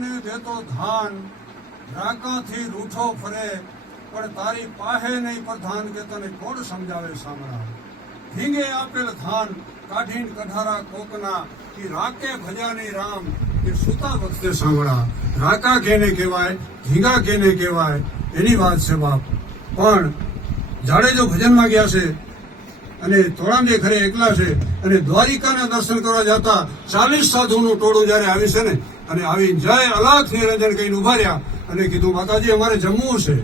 ને દેતો ધાન. રાકાથી રૂઠો ફરે, પણ તારી પાહે નહીં પ્રધાન કે તને કોણ સમજાવે સામરા ઢીંગે આપેલ ધાન, કાઢીન કઢારા કોકના કે રાકે ભજાની રામ કે સુતા વખતે સાંભળા. રાકા કેને કહેવાય ધીંગા કેને કહેવાય, એની વાત છે બાપ. પણ જાડેજો ભજનમાં ગયા છે, અને તોળાંબે ઘરે એકલા છે, અને દ્વારિકાના દર્શન કરવા જતા ચાલીસ સાધુનું ટોળું જ્યારે આવી છે ને અને આવી જય અલાથ નિરંજન કહીને ઊભા રહ્યા. અને કીધું, માતાજી, અમારે જમવું છે.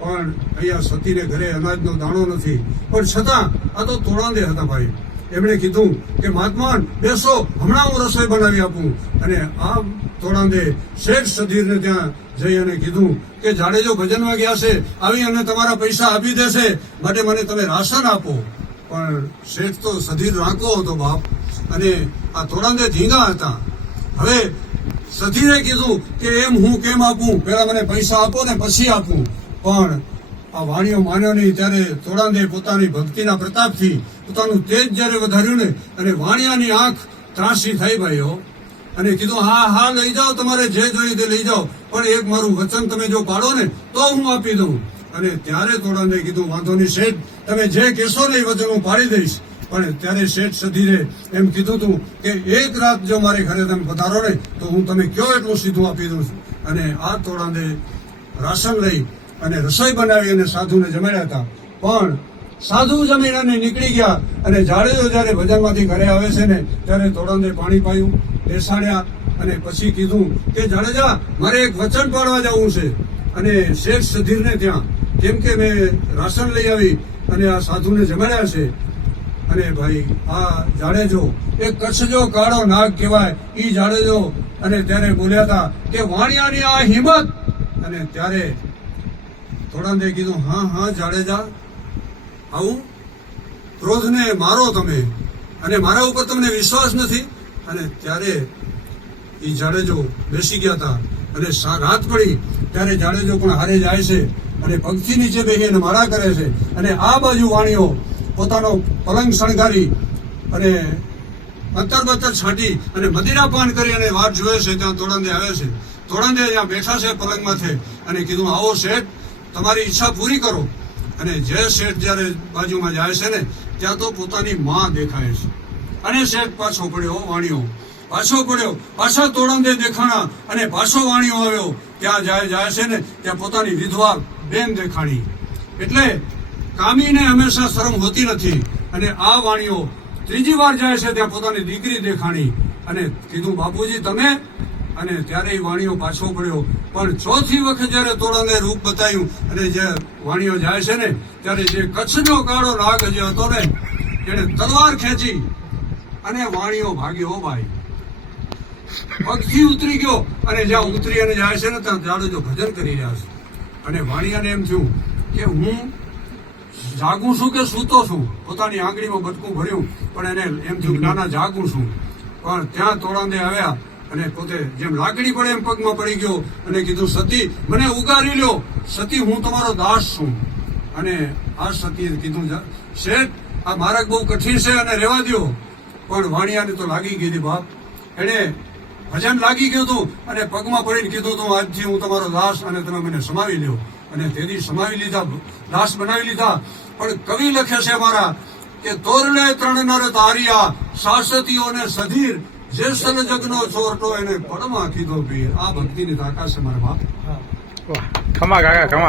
પણ અહીંયા સતીને ઘરે અનાજનો દાણો નથી. પણ છતાં આ તો તોળાંદે હતા ભાઈ. એમણે કીધું કે મહાત્માન બેસો, હમણાં હું રસોઈ બનાવી આપું. અને આ તોળાંદે શેઠ સધીરને ત્યાં જઈ અને કીધું કે જાડેજો ભજનમાં ગયા છે, આવી અને તમારા પૈસા આપી દેશે. માટે મને તમે રાશન આપો. પણ શેઠ તો સધીર રાંકો હતો બાપ. અને આ તોળાંદે ધીંગા હતા. હવે સધીરે કીધું કે એમ હું કેમ આપું? પેલા મને પૈસા આપો ને પછી આપું. પણ આ વાણીઓ માન્યો નહીં. ત્યારે તોડાંદે પોતાની ભક્તિના પ્રતાપથી પોતાનું તેજ જ્યારે વધાર્યું ને, અને વાણિયાની આંખ ત્રાસી થઈ ભાઈઓ અને કીધું, હા હા, લઈ જાઓ તમારે, જે જોઈએ તે લઈ જાઓ. પણ એક મારું વચન તમે જો પાડો ને, તો હું આપી દઉં. અને ત્યારે તોડાંદે કીધું, વાંધો નહીં, શેઠ, તમે જે કહેશો ને એ વચન હું પાડી દઈશ. પણ ત્યારે શેઠ સધીરે એમ કીધું હતું કે એક રાત જો મારી ઘરે તમે પધારો ને, તો હું તમે કયો એટલું સીધું આપી દઉં છું. અને આ તોડાને રાશન લઈ અને રસોઈ બનાવી અને સાધુને જમાડ્યા હતા. પણ સાધુ જમીન નીકળી ગયા અને જાડેજો જ્યારે ભજનમાંથી ઘરે આવે છે ને, ત્યારે તોડાને પાણી પાયું, બેસાડ્યા અને પછી કીધું કે જાડેજા, મારે એક વચન પાડવા જવું છે. અને શેઠ સધીરને ત્યાં, કેમ કે મેં રાશન લઈ આવી અને આ સાધુને જમાડ્યા છે અને ભાઈ, આ જાડેજો, એ કચ્છજો કાળો નાગ કહેવાય એ જાડેજો. અને ત્યારે બોલ્યા હતા કે વાણિયાની આ હિંમત. અને ત્યારે થોડાને કીધું, હા હા, જાડેજા, આવું ક્રોધને મારો તમે. અને મારા ઉપર તમને વિશ્વાસ નથી. અને ત્યારે એ જાડેજો બેસી ગયા હતા. અને રાત પડી. ત્યારે જાડેજો પણ હારે જાય છે અને પગથી નીચે બેસી અને મારા કરે છે. અને આ બાજુ વાણીઓ પોતાનો પલંગ શણગારી અને અત્તર બત્તર છાંટી અને મદિરા પાન કરી અને વાત જોવે છે, ત્યાં તોડંદે આવે છે. તોડંદે ત્યાં બેઠા છે પલંગમાંથી અને કીધું, આવો શેઠ, તમારી ઈચ્છા પૂરી કરો. અને જે શેઠ જ્યારે બાજુમાં જાય છે ને, ત્યાં તો પોતાની માં દેખાય છે. અને શેઠ પાછો પડ્યો, વાણીઓ. પાછો પડ્યો, પાછા તોડંદે દેખાણા અને પાછો વાણીઓ આવ્યો. ત્યાં જાય જાય છે ને, ત્યાં પોતાની વિધવા બેન દેખાણી. એટલે કામીને હંમેશા શરમ હોતી નથી. અને આ વાણીઓ ત્રીજી વાર જાય છે ત્યાં પોતાની દીકરી દેખાણી. અને કીધું, બાપુજી, તમે? અને ત્યારે એ વાણીઓ પાછો પડ્યો. પણ ચોથી વખત જ્યારે તોડાને રૂપ બતાવ્યું અને જે વાણીઓ જાય છે ને, ત્યારે જે કચ્છનો કાળો રાગ જે હતો ને, એને તલવાર ખેંચી અને વાણીઓ ભાગ્યો ભાઈ. પગથી ઉતરી ગયો અને જ્યાં ઉતરી અને જાય છે ને, ત્યાં જાડેજો ભજન કરી રહ્યા છે. અને વાણિયાને એમ થયું કે હું જાગું છું કે સૂતો છું? પોતાની આંગળીમાં બટકું ભર્યું, પણ એને એમ થયું નાના, જાગું છું. પણ ત્યાં તોડાંદે આવ્યા અને પોતે જેમ લાકડી પડે એમ પગમાં પડી ગયો અને કીધું, સતી, મને ઉગારી લ્યો. સતી, હું તમારો દાસ છું. અને આ સતીએ કીધું, "જા- શેઠ, આ માર્ગ બહુ કઠિન છે અને રહેવા દ્યો. પણ વાણિયાને તો લાગી ગઈ હતી બાપ. એણે ભજન લાગી ગયું હતું અને પગમાં પડીને કીધું હતું, આજથી હું તમારો દાસ અને તમે મને સમાવી લ્યો. અને તેથી સમાવી લીધા, દાસ બનાવી લીધા. પણ કવિ લખે છે મારા કે, તોરણે ત્રણ નર તારિયા સાસતીઓને સધીર, જે સલ જગનો ચોરટો એને પડમાં કીધો ભીર આ ભક્તિની તાકાત છે મારા બાપ. ખમા કાકા, ખમા.